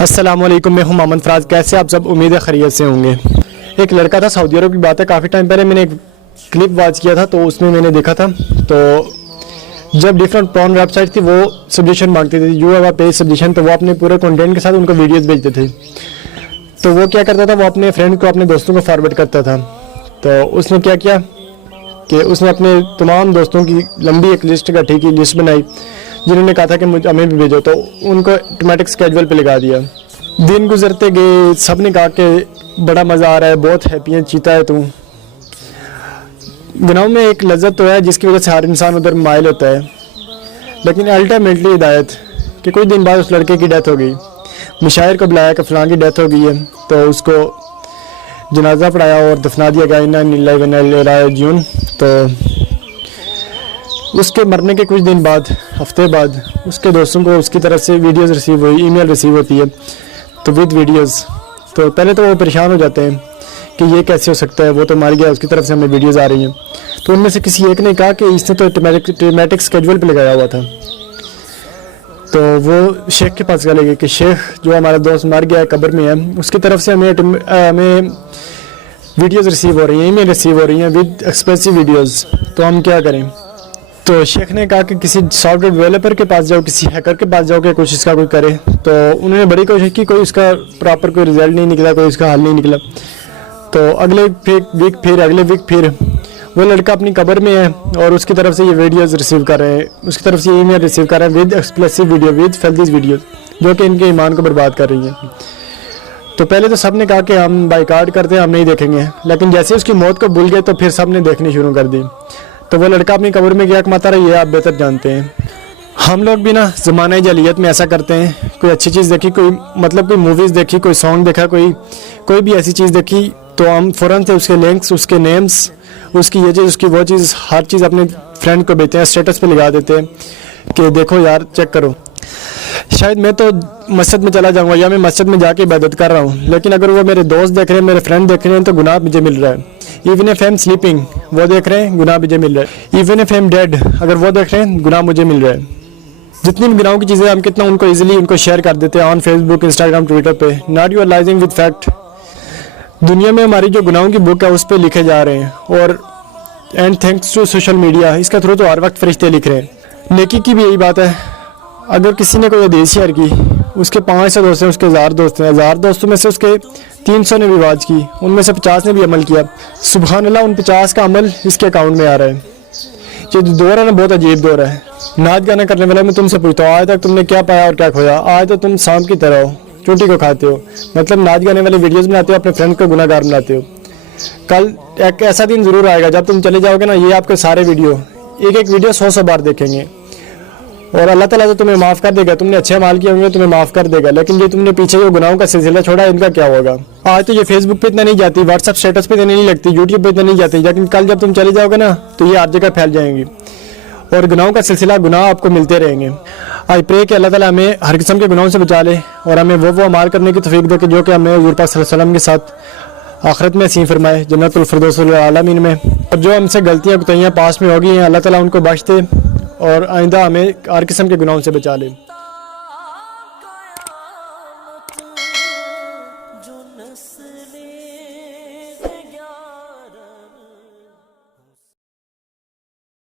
अस्सलाम वालेकुम, मैं हूं मोहम्मद फराज। कैसे आप सब? उम्मीद है खैरियत से होंगे। एक लड़का था, सऊदी अरब की बात है, काफ़ी टाइम पहले मैंने एक क्लिप वॉच किया था, तो उसमें मैंने देखा था, तो जब डिफरेंट पॉर्न वेबसाइट थी वो सब्जेक्शन मांगती थी, you have a page subjection, तो वो अपने पूरे कंटेंट के साथ उनको वीडियोस भेजते थे। तो वो क्या करता था, वो अपने फ्रेंड को, अपने दोस्तों को फॉरवर्ड करता था। तो उसने क्या किया कि उसने अपने तमाम दोस्तों की लंबी एक लिस्ट इकट्ठी की, लिस्ट बनाई, जिन्होंने कहा था कि मुझे हमें भी भेजो, तो उनको ऑटोमेटिक स्केड्यूल पे लगा दिया। दिन गुजरते गए, सब ने कहा कि बड़ा मज़ा आ रहा है, बहुत हैप्पी है, चीता है तू। गुनाह में एक लज्जत तो है जिसकी वजह से हर इंसान उधर माइल होता है, लेकिन अल्टीमेटली हिदायत कि कुछ दिन बाद उस लड़के की डेथ हो गई। मुशायर को बुलाया कि फ़लाँ की डेथ हो गई है, तो उसको जनाजा पढ़ाया और दफना दिया गया। इन्ना लिल्लाहि व इन्ना इलैहि राजिऊन। तो उसके मरने के कुछ दिन बाद, हफ्ते बाद, उसके दोस्तों को उसकी तरफ से वीडियोस रिसीव हुई, ईमेल रिसीव होती है, तो विद वीडियोस। तो पहले तो वो परेशान हो जाते हैं कि ये कैसे हो सकता है, वो तो मर गया, उसकी तरफ से हमें वीडियोस आ रही हैं। तो उनमें से किसी एक ने कहा कि इसने तो ऑटोमेटिक स्केड्यूल पे लगाया हुआ था। तो वो शेख के पास चले गए कि शेख, जो हमारा दोस्त मर गया है, कब्र में है, उसकी तरफ से हमें वीडियोज़ रिसीव हो रही हैं, ईमेल रिसीव हो रही हैं विद एक्सपेंसिव वीडियोज़, तो हम क्या करें। तो शेख ने कहा कि किसी सॉफ्टवेयर डेवलपर के पास जाओ, किसी हैकर के पास जाओ कि कुछ इसका कोई करे। तो उन्होंने बड़ी कोशिश की, कोई इसका प्रॉपर कोई रिजल्ट नहीं निकला, कोई इसका हल नहीं निकला। तो अगले वीक फिर वो लड़का अपनी कब्र में है और उसकी तरफ से ये वीडियोस रिसीव कर रहे हैं, उसकी तरफ से ईमेल रिसीव कर रहे हैं विद एक्सप्लेसिव वीडियो, विद फैल्दीज वीडियो, जो कि इनके ईमान को बर्बाद कर रही हैं। तो पहले तो सब ने कहा कि हम बाइकाट करते हैं, हम नहीं देखेंगे, लेकिन जैसे उसकी मौत को भूल गए तो फिर सब ने देखनी शुरू कर दी। तो वो लड़का अपनी कब्र में क्या कमाता रहा, ये आप बेहतर जानते हैं। हम लोग भी ना ज़माने जलीयत में ऐसा करते हैं, कोई अच्छी चीज़ देखी, कोई कोई मूवीज़ देखी, कोई सॉन्ग देखा, कोई भी ऐसी चीज़ देखी, तो हम फ़ौरन से उसके लिंक्स, उसके नेम्स, उसकी ये चीज़, उसकी वो चीज़, हर चीज़ अपने फ्रेंड को भेजते हैं, स्टेटस पे लगा देते हैं कि देखो यार, चेक करो। शायद मैं तो मस्जिद में चला जाऊँगा या मैं मस्जिद में जाके इबादत कर रहा हूँ, लेकिन अगर वो मेरे दोस्त देख रहे हैं, मेरे फ्रेंड देख रहे हैं, तो गुनाह मुझे मिल रहा है। Even if I am sleeping, वो देख रहे हैं, गुनाह मुझे मिल रहा है। Even if I am dead, अगर वो देख रहे हैं, गुनाह मुझे मिल रहा है। जितनी भी गुनाहों की चीज़ें हम कितना उनको ईजिली उनको शेयर कर देते हैं ऑन फेसबुक, इंस्टाग्राम, ट्विटर पे, not you are lying with fact. दुनिया में हमारी जो गुनाहों की बुक है उस पर लिखे जा रहे हैं, और and thanks to social media, इसके थ्रू तो हर वक्त फरिश्ते लिख रहे हैं। नेकी की भी यही बात है, अगर किसी ने कोई हदीस शेयर की, उसके 500 दोस्त हैं, उसके 1000 दोस्त हैं, 1000 दोस्तों में से उसके 300 ने भी वाच की, उनमें से 50 ने भी अमल किया। सुबहान अल्लाह, उन 50 का अमल इसके अकाउंट में आ रहा है। ये दौर है ना, बहुत अजीब दौर है। नाच गाना करने वाला मैं तुमसे पूछता हूँ, आज तक तुमने क्या पाया और क्या खोया? आज तो तुम सांप की तरह हो, चोटी को खाते हो, मतलब नाच गाने वाले वीडियोज़ बनाते हो, अपने फ्रेंड को गुनाहगार बनाते हो। कल एक ऐसा दिन ज़रूर आएगा जब तुम चले जाओगे ना, ये आपके सारे वीडियो, एक एक वीडियो 100 बार देखेंगे, और अल्लाह ताला तो तुम्हें माफ़ कर देगा। तुमने अच्छे माल किए होंगे, तुम्हें माफ़ कर देगा, लेकिन ये तुमने पीछे जो गुनाहों का सिलसिला छोड़ा, इनका क्या होगा? आज तो ये फेसबुक पे इतना नहीं जाती, व्हाट्सअप स्टेटस पे इतना नहीं लगती, यूट्यूब पे इतना नहीं जाती, लेकिन कल जब तुम चले जाओगे ना, तो ये हर जगह फैल जाएंगी और गुनाहों का सिलसिला, गुनाह आपको मिलते रहेंगे। आई प्रे कि अल्लाह ताला हमें हर किस्म के गुनाहों से बचा ले और हमें वो अमाल करने की तौफीक दे कि जो कि हमें हुज़ूर पाक सल्लल्लाहु अलैहि वसल्लम के साथ आखिरत में नसीब फरमाए, जन्नतुल फिरदौसिल आलमीन में। और जो हमसे गलतियाँ कुताहियाँ पास में हो गई हैं, अल्लाह ताला उनको बख्श दे और आइंदा हमें हर किस्म के गुनाहों से बचा ले।